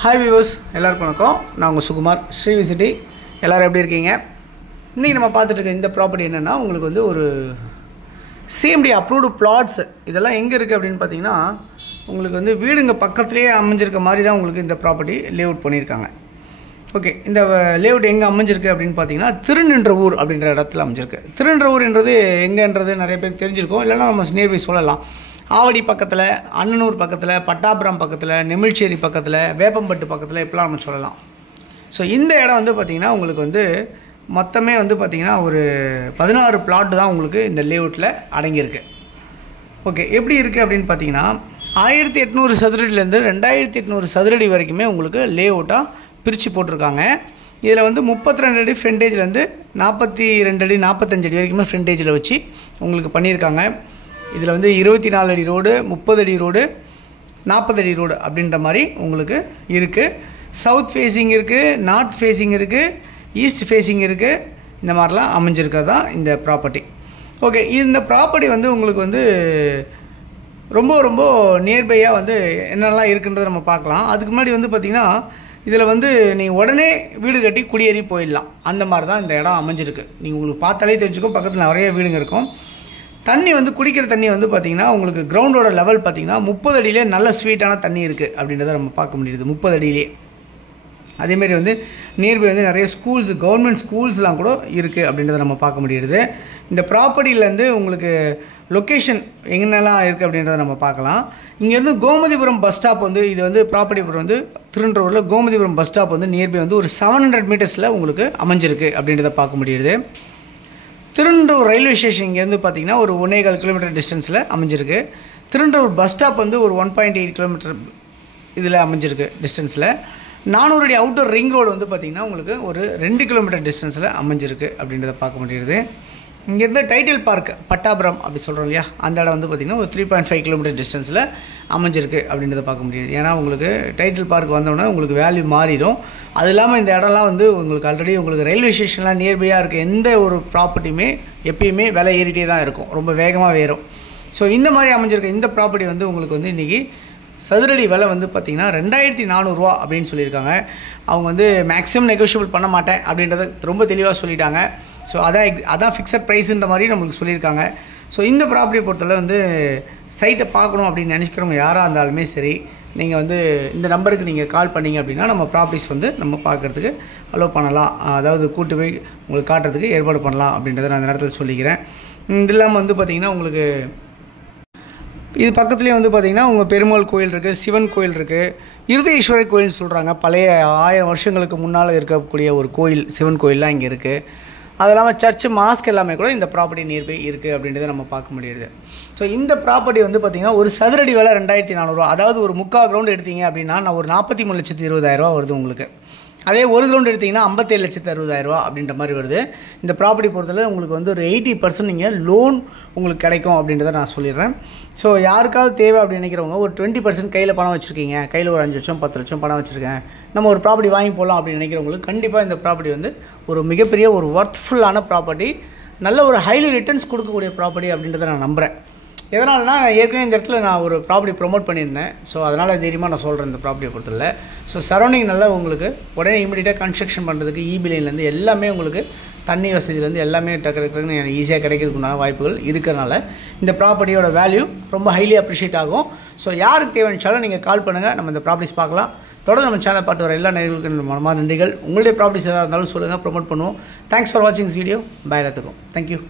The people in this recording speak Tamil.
ஹாய் வியூவர்ஸ், எல்லாருக்கும் வணக்கம். நான் உங்கள் சுகுமார், ஸ்ரீவி சிட்டி. எல்லோரும் எப்படி இருக்கீங்க? இன்றைக்கி நம்ம பார்த்துட்டு இருக்க இந்த ப்ராப்பர்ட்டி என்னென்னா, உங்களுக்கு வந்து ஒரு சிஎம்டி அப்ரூவ்டு பிளாட்ஸ். இதெல்லாம் எங்கே இருக்குது அப்படின்னு பார்த்தீங்கன்னா, உங்களுக்கு வந்து வீடுங்க பக்கத்துலேயே அமைஞ்சிருக்க மாதிரி தான் உங்களுக்கு இந்த ப்ராப்பர்ட்டி லேஅவுட் பண்ணியிருக்காங்க. ஓகே, இந்த லேஅவுட் எங்கே அமைஞ்சிருக்கு அப்படின்னு பார்த்தீங்கன்னா, திருநின்றவூர் அப்படின்ற இடத்துல அமைஞ்சிருக்கு. திருநின்றவூர்ன்றது எங்கேன்றது நிறைய பேருக்கு தெரிஞ்சிருக்கும், இல்லைனா நம்ம நியர்பை சொல்லலாம். ஆவடி பக்கத்தில், அண்ணனூர் பக்கத்தில், பட்டாபுரம் பக்கத்தில், நெமிழ்ச்சேரி பக்கத்தில், வேப்பம்பட்டு பக்கத்தில் இப்படிலாம் நம்ம சொல்லலாம். ஸோ இந்த இடம் வந்து பார்த்திங்கன்னா உங்களுக்கு வந்து மொத்தமே வந்து பார்த்திங்கன்னா ஒரு 16 பிளாட் தான் உங்களுக்கு இந்த லேஅவுட்டில் அடங்கியிருக்கு. ஓகே, எப்படி இருக்குது அப்படின்னு பார்த்தீங்கன்னா 1800 சதுரடிலேருந்து 2800 சதுரடி வரைக்குமே உங்களுக்கு லேஅவுட்டாக பிரித்து போட்டிருக்காங்க. இதில் வந்து 32 அடி ஃப்ரண்டேஜ்லேருந்து 42 அடி 45 அடி வரைக்குமே ஃப்ரண்டேஜில் வச்சு உங்களுக்கு பண்ணியிருக்காங்க. இதில் வந்து 24 அடி ரோடு, 30 அடி ரோடு, 40 அடி ரோடு அப்படின்ற மாதிரி உங்களுக்கு இருக்குது. சவுத் ஃபேஸிங் இருக்குது, நார்த் ஃபேஸிங் இருக்குது, ஈஸ்ட் ஃபேஸிங் இருக்குது. இந்த மாதிரிலாம் அமைஞ்சிருக்கிறது தான் இந்த ப்ராப்பர்ட்டி. ஓகே, இந்த ப்ராப்பர்ட்டி வந்து உங்களுக்கு வந்து ரொம்ப ரொம்ப நியர்பையாக வந்து என்னெல்லாம் இருக்குன்றதை நம்ம பார்க்கலாம். அதுக்கு முன்னாடி வந்து பார்த்திங்கன்னா, இதில் வந்து நீங்கள் உடனே வீடு கட்டி குடியேறி போயிடலாம். அந்த மாதிரி தான் இந்த இடம் அமைஞ்சிருக்கு. நீங்கள் உங்களுக்கு பார்த்தாலே தெரிஞ்சுக்கும், பக்கத்தில் நிறைய வீடுங்க இருக்கும். தண்ணி வந்து குடிக்கிற தண்ணி வந்து பார்த்திங்கன்னா உங்களுக்கு கிரவுண்டோட லெவல் பார்த்திங்கன்னா 30 அடியிலே நல்ல ஸ்வீட்டான தண்ணி இருக்குது அப்படின்றத நம்ம பார்க்க முடியுது. 30 அடியிலே. அதேமாரி வந்து நியர்பை வந்து நிறைய ஸ்கூல்ஸ், கவர்மெண்ட் ஸ்கூல்ஸ்லாம் கூட இருக்குது அப்படின்றத நம்ம பார்க்க முடியுது. இந்த ப்ராப்பர்ட்டியிலேருந்து உங்களுக்கு லொக்கேஷன் எங்கென்னலாம் இருக்குது அப்படின்றத நம்ம பார்க்கலாம். இங்கேருந்து கோமதிபுரம் பஸ் ஸ்டாப் வந்து, இது வந்து ப்ராப்பர்ட்டி வந்து திருநின்றவூரில் கோமதிபுரம் பஸ் ஸ்டாப் வந்து நியர்பை வந்து ஒரு 700 மீட்டர்ஸில் உங்களுக்கு அமைஞ்சிருக்கு அப்படின்றத பார்க்க முடியுது. திருநின்றவூர் ரயில்வே ஸ்டேஷன் இங்கேருந்து பார்த்திங்கன்னா ஒரு 1.25 கிலோமீட்டர் டிஸ்டன்ஸில் அமைஞ்சிருக்கு. திருநின்றவூர் பஸ் ஸ்டாப் வந்து ஒரு 1.8 கிலோமீட்டர் இதில் அமைஞ்சிருக்கு டிஸ்டன்ஸில். 400 அடி அவுட்டர் ரிங் ரோடு வந்து பார்த்திங்கன்னா உங்களுக்கு ஒரு 2 கிலோமீட்டர் டிஸ்டன்ஸில் அமைஞ்சிருக்கு அப்படின்றத பார்க்க முடியுது. இங்கேருந்து டைட்டில் பார்க் பட்டாபுரம் அப்படி சொல்கிறோம் இல்லையா, அந்த இடம் வந்து பார்த்திங்கன்னா ஒரு 3.5 கிலோமீட்டர் டிஸ்டன்ஸில் அமைஞ்சிருக்கு அப்படின்றத பார்க்க முடியுது. ஏன்னா உங்களுக்கு டைட்டில் பார்க் வந்தோடனே உங்களுக்கு வேல்யூ மாறிடும். அது இல்லாமல் இந்த இடம்லாம் வந்து உங்களுக்கு ஆல்ரெடி உங்களுக்கு ரயில்வே ஸ்டேஷன்லாம் நியர்பையாக இருக்குது. எந்த ஒரு ப்ராப்பர்ட்டியுமே எப்பயுமே விலை ஏறிட்டே தான் இருக்கும், ரொம்ப வேகமாக ஏறும். ஸோ இந்த மாதிரி அமைஞ்சிருக்க இந்த ப்ராப்பர்ட்டி வந்து உங்களுக்கு வந்து இன்றைக்கி சதுரடி விலை வந்து பார்த்திங்கன்னா 2400 ரூபா அப்படின்னு சொல்லியிருக்காங்க. அவங்க வந்து மேக்ஸிமம் நெகோஷியபிள் பண்ண மாட்டேன் அப்படின்றத ரொம்ப தெளிவாக சொல்லிட்டாங்க. ஸோ அதான் ஃபிக்ஸட் ப்ரைஸுன்ற மாதிரி நம்மளுக்கு சொல்லியிருக்காங்க. ஸோ இந்த ப்ராப்பர்ட்டியை பொறுத்தவரை வந்து சைட்டை பார்க்கணும் அப்படின்னு நினைக்கிறவங்க யாராக இருந்தாலுமே சரி, நீங்கள் வந்து இந்த நம்பருக்கு நீங்கள் கால் பண்ணிங்க அப்படின்னா நம்ம ப்ராப்பர்ட்டிஸ் வந்து நம்ம பார்க்குறதுக்கு அலோவ் பண்ணலாம். அதாவது கூட்டு போய் உங்களுக்கு காட்டுறதுக்கு ஏற்பாடு பண்ணலாம் அப்படின்றத நான் அந்த நேரத்தில் சொல்லிக்கிறேன். இது இல்லாமல் வந்து பார்த்திங்கன்னா உங்களுக்கு இது பக்கத்துலேயே வந்து பார்த்திங்கன்னா உங்கள் பெருமாள் கோயில் இருக்குது, சிவன் கோயில் இருக்குது, இருதயேஸ்வரர் கோயில்னு சொல்கிறாங்க. பழைய 1000 வருஷங்களுக்கு முன்னால் இருக்கக்கூடிய ஒரு கோயில், சிவன் கோயிலெலாம் இங்கே இருக்குது. அது இல்லாமல் சர்ச்சு, மாஸ்க் எல்லாமே கூட இந்த ப்ராப்பர்ட்டி நியர்பை இருக்குது அப்படின்றத நம்ம பார்க்க முடியுது. ஸோ இந்த ப்ராப்பர்ட்டி வந்து பார்த்திங்கன்னா ஒரு சதுரடி விலை 2400 ரூபா. அதாவது ஒரு 3/4 கிரவுண்ட் எடுத்தீங்க அப்படின்னா நான் ஒரு 43,20,000 ரூபா வருது உங்களுக்கு. அதே ஒரு கிரவுண்ட் எடுத்திங்கன்னா 57,60,000 ரூபா அப்படின்ற மாதிரி வருது. இந்த ப்ராப்பர்ட்டி பொறுத்தவரை உங்களுக்கு வந்து ஒரு 80% நீங்கள் லோன் உங்களுக்கு கிடைக்கும் அப்படின்றத நான் சொல்லிடுறேன். ஸோ யாருக்காவது தேவை அப்படின்னு நினைக்கிறவங்க ஒரு 20% கையில் பணம் வச்சுருக்கீங்க, கையில் ஒரு 5 லட்சம் 10 லட்சம் பணம் வச்சுருக்கேன், நம்ம ஒரு ப்ராப்பர்ட்டி வாங்கி போகலாம் அப்படின்னு நினைக்கிறவங்களுக்கு கண்டிப்பாக இந்த ப்ராப்பர்ட்டி வந்து ஒரு மிகப்பெரிய ஒரு ஒர்த்ஃபுல்லான ப்ராப்பர்ட்டி, நல்ல ஒரு ஹைலி ரிட்டர்ன்ஸ் கொடுக்கக்கூடிய ப்ராப்பர்ட்டி அப்படின்றத நான் நம்புகிறேன். எதனால்னா ஏற்கனவே இந்த இடத்துல நான் ஒரு ப்ராப்பர்ட்டி ப்ரொமோட் பண்ணியிருந்தேன். ஸோ அதனால் தைரியமாக நான் சொல்கிறேன் இந்த ப்ராப்பர்ட்டியை பொறுத்தவரை. ஸோ சரௌண்டிங் நல்லா உங்களுக்கு உடனே இமீடியட்டாக கன்ஸ்ட்ரக்ஷன் பண்ணுறதுக்கு ஈபி லைன்லேருந்து எல்லாமே உங்களுக்கு தண்ணி வசதியிலேருந்து எல்லாமே டக்குன்னு ஈஸியாக கிடைக்கிறதுக்குண்டான வாய்ப்புகள் இருக்கிறனால இந்த ப்ராப்பர்ட்டியோட வேல்யூ ரொம்ப ஹைலி அப்ரிஷியேட் ஆகும். ஸோ யாருக்கு தேவைச்சாலும் நீங்கள் கால் பண்ணுங்கள், நம்ம இந்த ப்ராப்பர்ட்டிஸ் பார்க்கலாம். தொடர்ந்து நம்ம சேனல் பார்த்து வர எல்லா நேயர்களுக்கும் மனமார்ந்த நன்றிகள். உங்களுடைய ப்ராப்பர்ட்டிஸ் எதாவது இருந்தாலும் சொல்லுங்கள், ப்ரொமோட் பண்ணுவோம். தேங்க்ஸ் ஃபார் வாட்சிங் திஸ் வீடியோ. பாய் எல்லாத்துக்கும். தேங்க்யூ.